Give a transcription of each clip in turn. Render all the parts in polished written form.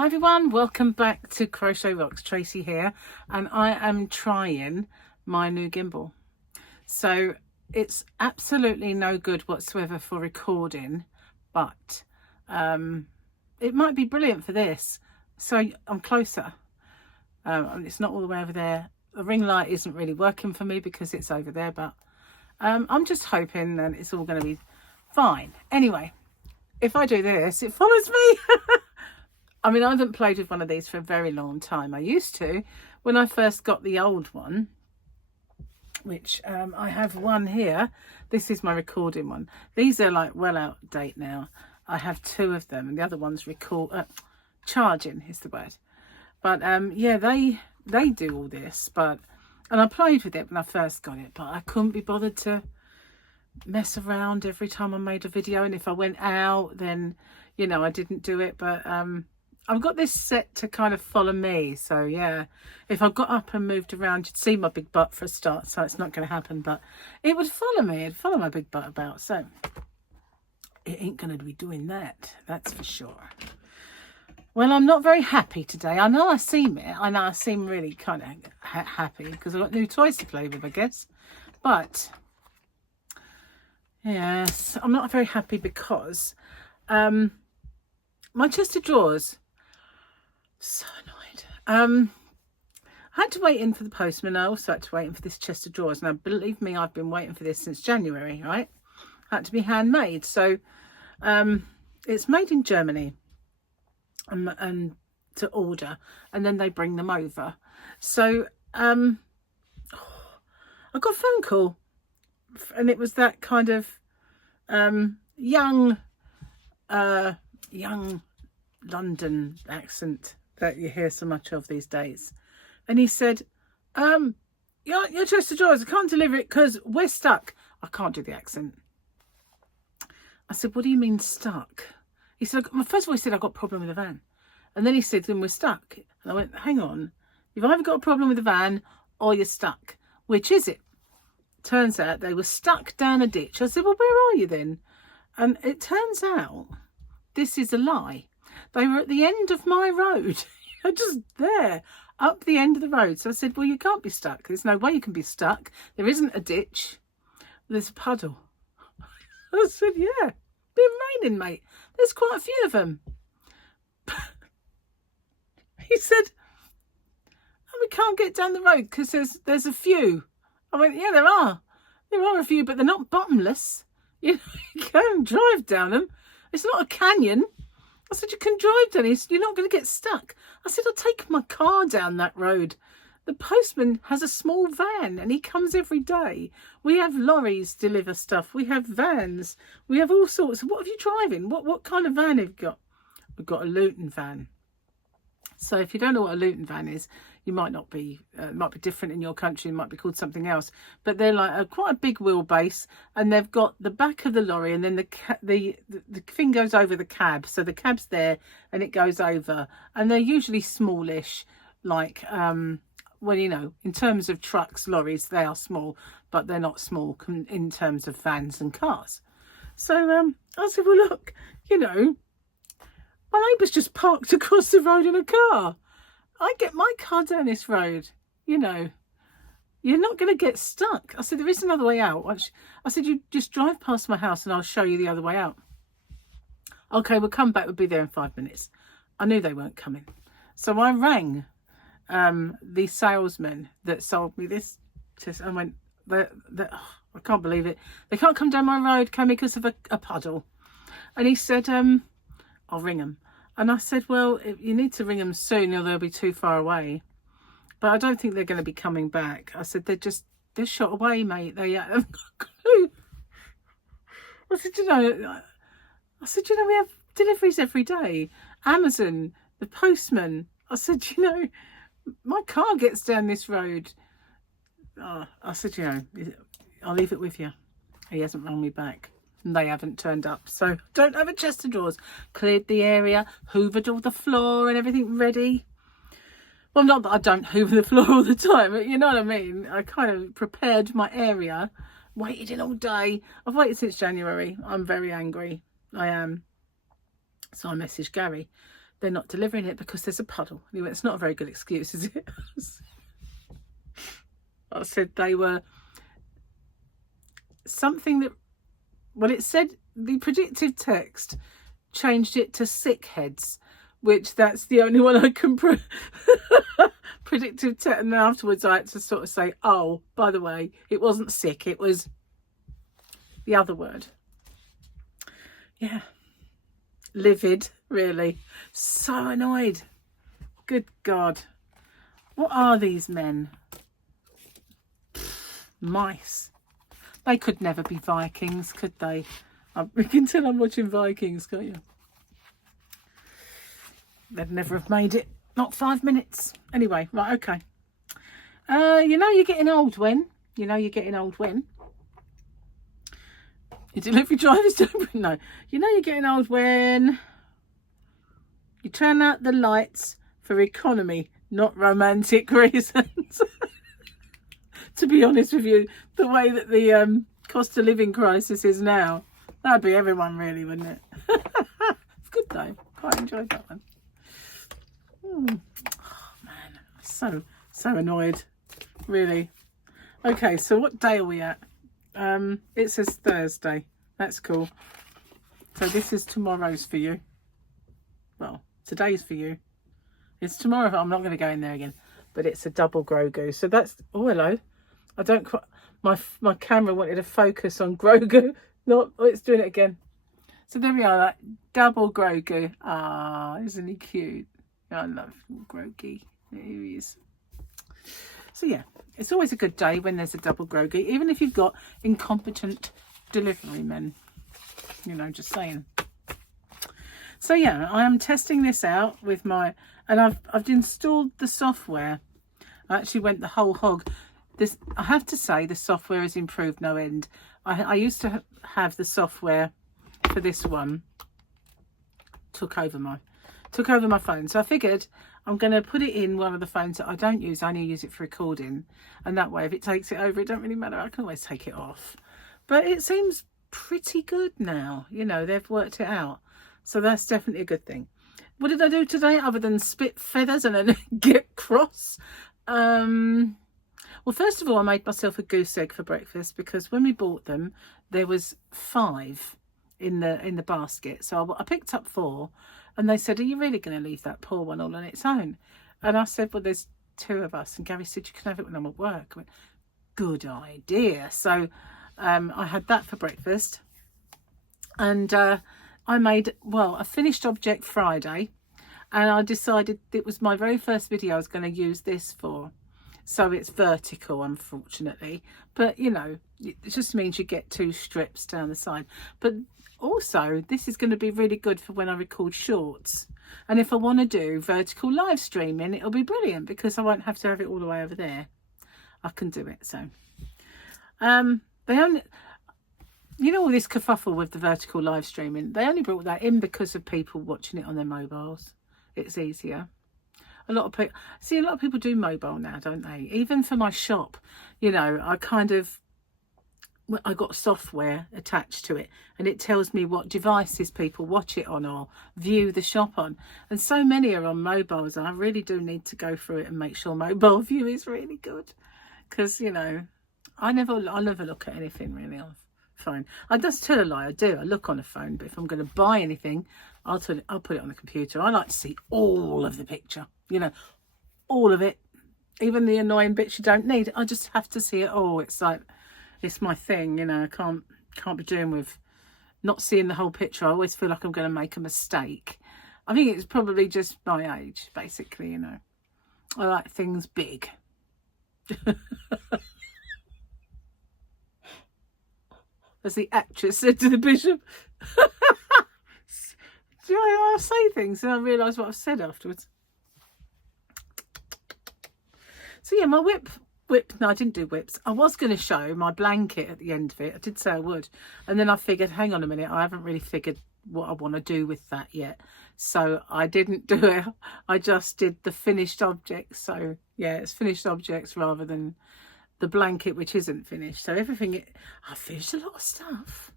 Hi everyone, welcome back to Crochet Rocks. Tracy here, and I am trying my new gimbal. So it's absolutely no good whatsoever for recording, but it might be brilliant for this. So I'm closer. It's not all the way over there. The ring light isn't really working for me because it's over there, but I'm just hoping that it's all going to be fine. Anyway, if I do this, it follows me. I mean, I haven't played with one of these for a very long time. I used to when I first got the old one, which I have one here. This is my recording one. These are like well out of date now. I have two of them, and the other one's charging is the word. But yeah, they do all this. And I played with it when I first got it, but I couldn't be bothered to mess around every time I made a video. And if I went out, then you know I didn't do it. But I've got this set to kind of follow me, so yeah, if I got up and moved around, you'd see my big butt for a start, so it's not going to happen, but it would follow me, it'd follow my big butt about, so it ain't going to be doing that, that's for sure. Well, I'm not very happy today. I know I seem really kind of happy because I've got new toys to play with, I guess, but yes, I'm not very happy because my chest of drawers, so annoyed. I had to wait in for the postman. I also had to wait in for this chest of drawers. Now, believe me, I've been waiting for this since January, right? Had to be handmade. So it's made in Germany and to order. And then they bring them over. So I got a phone call. And it was that kind of young London accent that you hear so much of these days, and he said, your chest of drawers, I can't deliver it because we're stuck. I can't do the accent. I said, what do you mean stuck? He said, well, first of all he said, I've got a problem with the van, and then he said, then we're stuck. And I went, hang on, you've either got a problem with the van or you're stuck, which is it? Turns out they were stuck down a ditch. I said, well, where are you then? And it turns out this is a lie. They were at the end of my road, just there, up the end of the road. So I said, well, you can't be stuck. There's no way you can be stuck. There isn't a ditch. There's a puddle. I said, yeah, been raining, mate. There's quite a few of them. He said, oh, we can't get down the road because there's a few. I went, yeah, there are. There are a few, but they're not bottomless. You know, you can drive down them. It's not a canyon. I said, you can drive down it. You're not going to get stuck. I said, I'll take my car down that road. The postman has a small van and he comes every day. We have lorries deliver stuff. We have vans. We have all sorts. What have you driving? What kind of van have you got? We've got a Luton van. So if you don't know what a Luton van is, you might not be, it might be different in your country, it might be called something else, but they're like quite a big wheelbase, and they've got the back of the lorry, and then the thing goes over the cab, so the cab's there and it goes over, and they're usually smallish, like well, you know, in terms of trucks, lorries, they are small, but they're not small in terms of vans and cars. So I said, well, look, you know, my neighbour's just parked across the road in a car. I get my car down this road, you know. You're not going to get stuck. I said, there is another way out. I said, you just drive past my house and I'll show you the other way out. Okay, we'll come back. We'll be there in 5 minutes. I knew they weren't coming. So I rang the salesman that sold me this. I went, I can't believe it. They can't come down my road, can we, because of a puddle. And he said, I'll ring them. And I said, well, you need to ring them soon or they'll be too far away. But I don't think they're going to be coming back. I said, they're shot away, mate. They haven't got a clue. I said, you know, we have deliveries every day. Amazon, the postman. I said, you know, my car gets down this road. I said, you know, I'll leave it with you. He hasn't rung me back. And they haven't turned up, so don't have a chest of drawers. Cleared the area, hoovered all the floor and everything ready. Well, not that I don't hoover the floor all the time, but you know what I mean. I kind of prepared my area, waited in all day. I've waited since January. I'm very angry. I am. So I messaged Gary they're not delivering it because there's a puddle. Anyway, it's not a very good excuse, is it? I said they were something that, well, it said the predictive text changed it to sick heads, which that's the only one I can predictive text. And then afterwards I had to sort of say, oh, by the way, it wasn't sick, it was the other word. Yeah, livid, really. So annoyed. Good God. What are these men? Mice. They could never be Vikings, could they? You can tell I'm watching Vikings, can't you? They'd never have made it. Not 5 minutes. Anyway, right, okay. You know you're getting old when? You know you're getting old when? Your delivery drivers don't know. You know you're getting old when you turn out the lights for economy, not romantic reasons. To be honest with you, the way that the cost of living crisis is now, that'd be everyone really, wouldn't it? It's good though. Quite enjoyed that one. Oh man, so annoyed, really. Okay, so what day are we at? It says Thursday. That's cool. So this is tomorrow's for you. Well, today's for you. It's tomorrow. I'm not going to go in there again, but it's a double Grogu. So that's, oh hello. I don't quite, my camera wanted to focus on Grogu. Not, oh, it's doing it again. So there we are, that double Grogu. Ah, isn't he cute? I love Grogu. There he is. So yeah, it's always a good day when there's a double Grogu, even if you've got incompetent delivery men. You know, just saying. So yeah, I am testing this out with my, and I've installed the software. I actually went the whole hog. This, I have to say, the software has improved no end. I used to have the software for this one. Took over my phone. So I figured I'm going to put it in one of the phones that I don't use. I only use it for recording. And that way, if it takes it over, it don't really matter. I can always take it off. But it seems pretty good now. You know, they've worked it out. So that's definitely a good thing. What did I do today other than spit feathers and then get cross? Well, first of all, I made myself a goose egg for breakfast because when we bought them, there was 5 in the basket. So I picked up 4 and they said, are you really going to leave that poor one all on its own? And I said, well, there's 2 of us. And Gary said, you can have it when I'm at work. I went, good idea. So I had that for breakfast. And I made, well, a finished object Friday. And I decided it was my very first video I was going to use this for. So it's vertical, unfortunately. But, you know, it just means you get 2 strips down the side. But also, this is going to be really good for when I record shorts. And if I want to do vertical live streaming, it'll be brilliant because I won't have to have it all the way over there. I can do it. So, they only, you know, all this kerfuffle with the vertical live streaming, they only brought that in because of people watching it on their mobiles. It's easier. A lot of people do mobile now, don't they? Even for my shop, you know, I got software attached to it and it tells me what devices people watch it on or view the shop on. And so many are on mobiles. I really do need to go through it and make sure mobile view is really good. Because, you know, I never look at anything really on phone. I just tell a lie, I do. I look on a phone, but if I'm going to buy anything, I'll put it on the computer. I like to see all of the picture, you know, all of it, even the annoying bits you don't need. I just have to see it all. It's like, it's my thing, you know. I can't be doing with not seeing the whole picture. I always feel like I'm going to make a mistake. I think it's probably just my age, basically, you know. I like things big. As the actress said to the bishop. Do you know, I say things and I realise what I've said afterwards. So yeah, my whip, no, I didn't do whips. I was going to show my blanket at the end of it. I did say I would. And then I figured, hang on a minute, I haven't really figured what I want to do with that yet. So I didn't do it. I just did the finished objects. So yeah, it's finished objects rather than the blanket, which isn't finished. So everything, I finished a lot of stuff.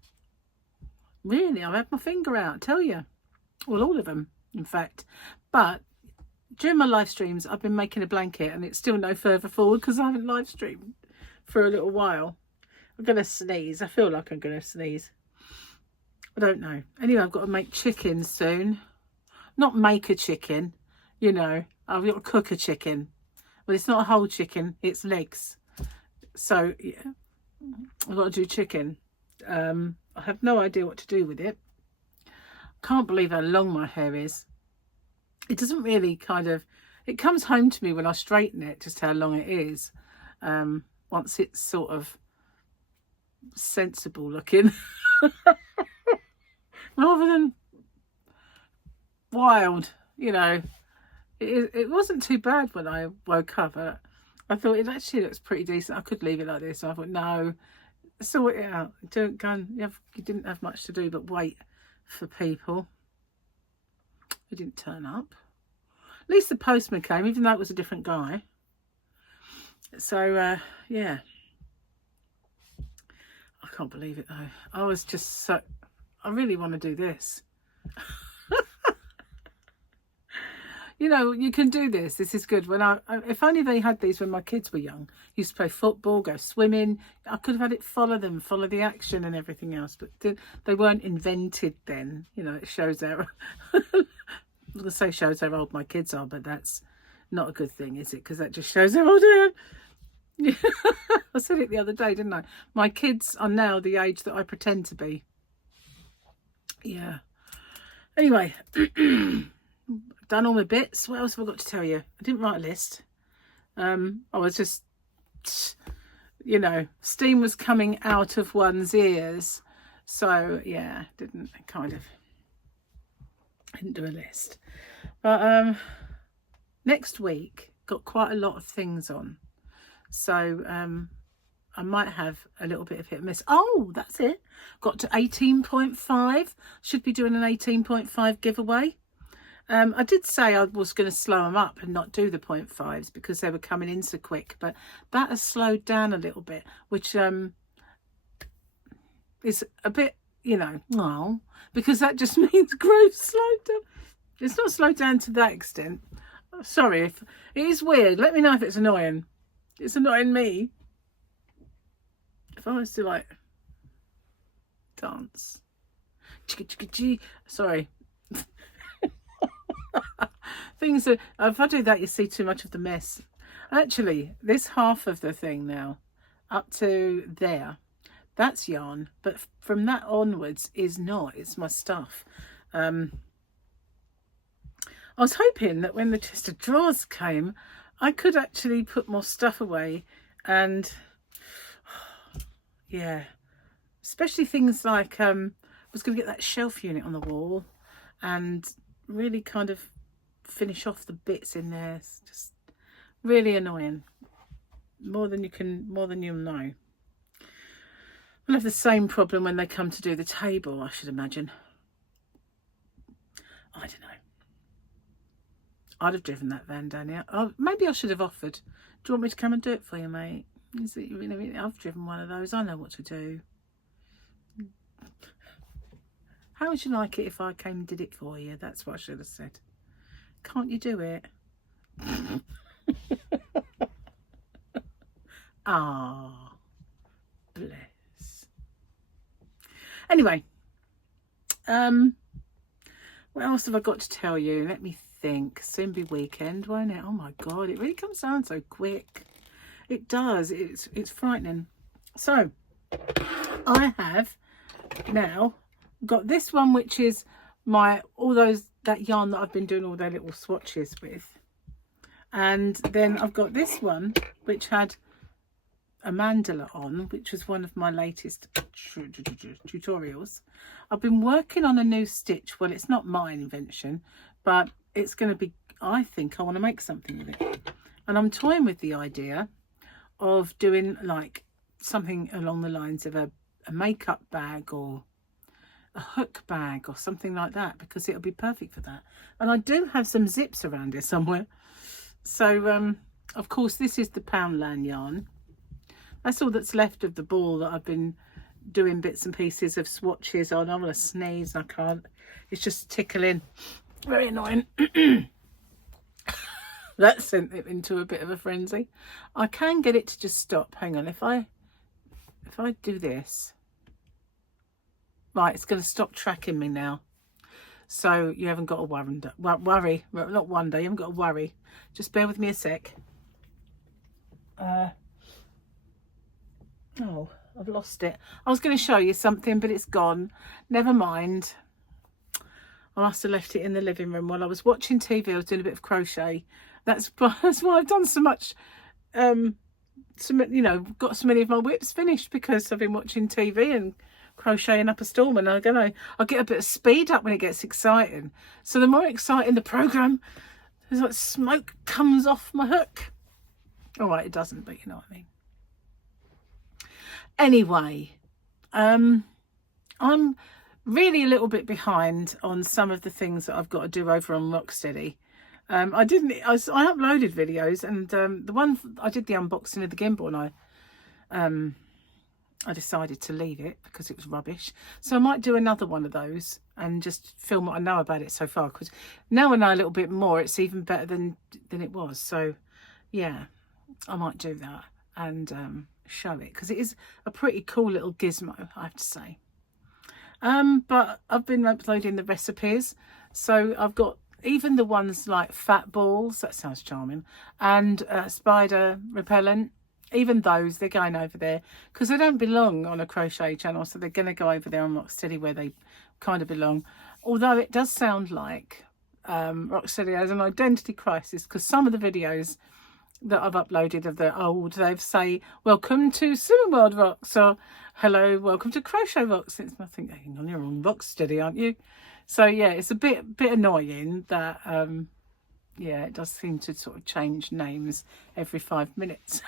Really, I've had my finger out, I tell you. Well, all of them. in fact. But during my live streams, I've been making a blanket and it's still no further forward because I haven't live streamed for a little while. I'm going to sneeze. I feel like I'm going to sneeze. I don't know. Anyway, I've got to make chicken soon. Not make a chicken, you know. I've got to cook a chicken. But it's not a whole chicken. It's legs. So, yeah. I've got to do chicken. I have no idea what to do with it. Can't believe how long my hair is. It doesn't really kind of... It comes home to me when I straighten it, just how long it is. Once it's sort of sensible looking. Rather than wild, you know. It wasn't too bad when I woke up. I thought it actually looks pretty decent. I could leave it like this. So I thought, no, sort it out. Don't go and, you didn't have much to do but wait for people who didn't turn up. At least the postman came, even though it was a different guy. So, yeah. I can't believe it, though. I was just so... I really want to do this. You know, you can do this. This is good. When if only they had these when my kids were young. Used to play football, go swimming. I could have had it follow the action and everything else. But they weren't invented then. You know, it shows how... I was going to say shows how old my kids are, but that's not a good thing, is it? Because that just shows how old I am. I said it the other day, didn't I? My kids are now the age that I pretend to be. Yeah. Anyway... done all my bits. What else have I got to tell you? I didn't write a list. I was just, you know, steam was coming out of one's ears. So, yeah, didn't do a list. But next week, got quite a lot of things on. So, I might have a little bit of hit and miss. Oh, that's it. Got to 18.5. Should be doing an 18.5 giveaway. I did say I was going to slow them up and not do the 0.5s because they were coming in so quick, but that has slowed down a little bit, which is a bit, you know, well, because that just means growth slowed down. It's not slowed down to that extent. Sorry if it is weird. Let me know if it's annoying. It's annoying me. If I was to like dance, sorry. Things that if I do that, you see too much of the mess. Actually, this half of the thing now, up to there, that's yarn, but from that onwards is not. It's my stuff. I was hoping that when the chest of drawers came, I could actually put more stuff away, and yeah, especially things like I was going to get that shelf unit on the wall, and really kind of finish off the bits in there. It's just really annoying. More than you'll know. We'll have the same problem when they come to do the table, I should imagine. I don't know. I'd have driven that van down here. Oh, maybe I should have offered. Do you want me to come and do it for you, mate? Is it, you know, I've driven one of those. I know what to do. How would you like it if I came and did it for you? That's what I should have said. Can't you do it? Ah, bless. Anyway, what else have I got to tell you? Let me think. Soon be weekend, won't it? Oh my God, it really comes down so quick. It does. It's frightening. So, I have now got this one, which is that yarn that I've been doing all their little swatches with, and then I've got this one which had a mandala on, which was one of my latest tutorials. I've been working on a new stitch. Well, it's not my invention, but it's going to be, I think I want to make something with it, and I'm toying with the idea of doing like something along the lines of a makeup bag or a hook bag or something like that, because it'll be perfect for that. And I do have some zips around here somewhere. So of course this is the Poundland yarn. That's all that's left of the ball that I've been doing bits and pieces of swatches on. I want to sneeze, I can't. It's just tickling. Very annoying. That sent it into a bit of a frenzy. I can get it to just stop. Hang on, if I do this, right, it's going to stop tracking me now. So you haven't got to worry. Not wonder. You haven't got to worry. Just bear with me a sec. Oh, I've lost it. I was going to show you something, but it's gone. Never mind. I must have left it in the living room while I was watching TV. I was doing a bit of crochet. That's why I've done so much. You know, got so many of my WIPs finished because I've been watching TV and crocheting up a storm. And I get a bit of speed up when it gets exciting. So the more exciting the program, there's like smoke comes off my hook. All right, it doesn't, but you know what I mean. Anyway, I'm really a little bit behind on some of the things that I've got to do over on Rocksteady. I uploaded videos, and the one I did the unboxing of the gimbal, and I decided to leave it because it was rubbish. So I might do another one of those and just film what I know about it so far, because now I know a little bit more, it's even better than it was. So yeah, I might do that and show it, because it is a pretty cool little gizmo, I have to say. But I've been uploading the recipes, so I've got even the ones like fat balls, that sounds charming, and spider repellent. Even those, they're going over there because they don't belong on a crochet channel, so they're going to go over there on Rocksteady where they kind of belong. Although it does sound like Rocksteady has an identity crisis, because some of the videos that I've uploaded of the old, they've say, welcome to Swimming World Rocks, or hello, welcome to Crochet Rocks. It's nothing, hang on, you're on Rocksteady, aren't you? So yeah, it's a bit annoying that yeah, it does seem to sort of change names every 5 minutes.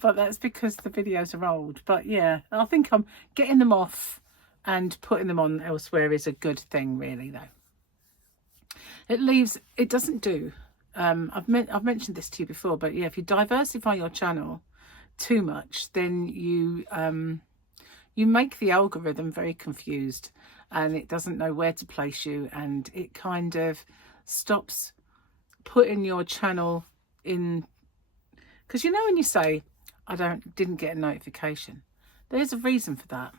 But that's because the videos are old. But yeah, I think I'm getting them off and putting them on elsewhere is a good thing, really, though. It doesn't do. I've mentioned this to you before, but yeah, if you diversify your channel too much, then you make the algorithm very confused, and it doesn't know where to place you, and it kind of stops putting your channel in. Because you know when you say I didn't get a notification, there's a reason for that.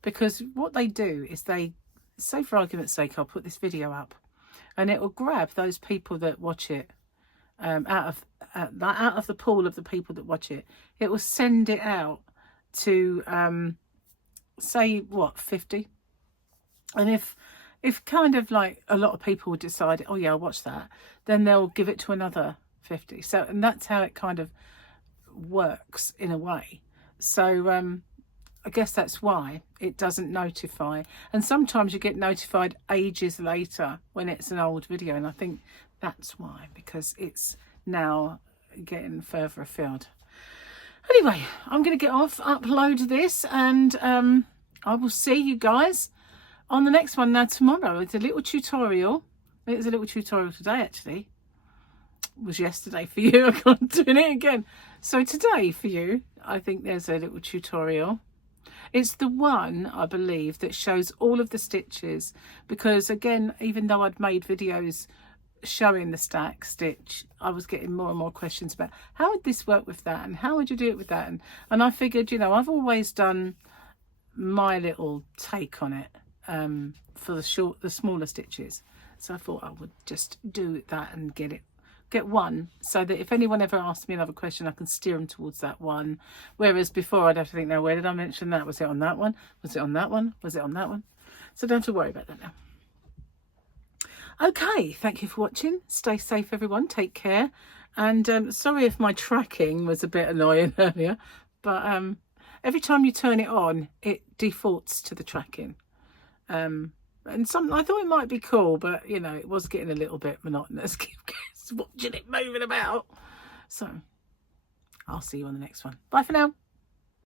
Because what they do is they say, for argument's sake, I'll put this video up, and it will grab those people that watch it out of the pool of the people that watch it. It will send it out to say what, 50, and if kind of like a lot of people decide, oh yeah, I'll watch that, then they'll give it to another 50. So, and that's how it kind of works in a way. So I guess that's why it doesn't notify. And sometimes you get notified ages later when it's an old video, and I think that's why, because it's now getting further afield. Anyway, I'm going to get off, upload this, and I will see you guys on the next one. Now tomorrow it's a little tutorial. It's a little tutorial today, actually. It was yesterday for you. I can't do it again. So today for you, I think there's a little tutorial. It's the one, I believe, that shows all of the stitches, because again, even though I'd made videos showing the stack stitch, I was getting more and more questions about how would this work with that, and how would you do it with that, and I figured, you know, I've always done my little take on it for the smaller stitches, so I thought I would just do that and get one, so that if anyone ever asks me another question, I can steer them towards that one. Whereas before I'd have to think, now where did I mention that? Was it on that one? Was it on that one? Was it on that one? So don't have to worry about that now. Okay, thank you for watching. Stay safe, everyone. Take care. And sorry if my tracking was a bit annoying earlier, but every time you turn it on, it defaults to the tracking. And I thought it might be cool, but you know, it was getting a little bit monotonous watching it moving about. So I'll see you on the next one. Bye for now.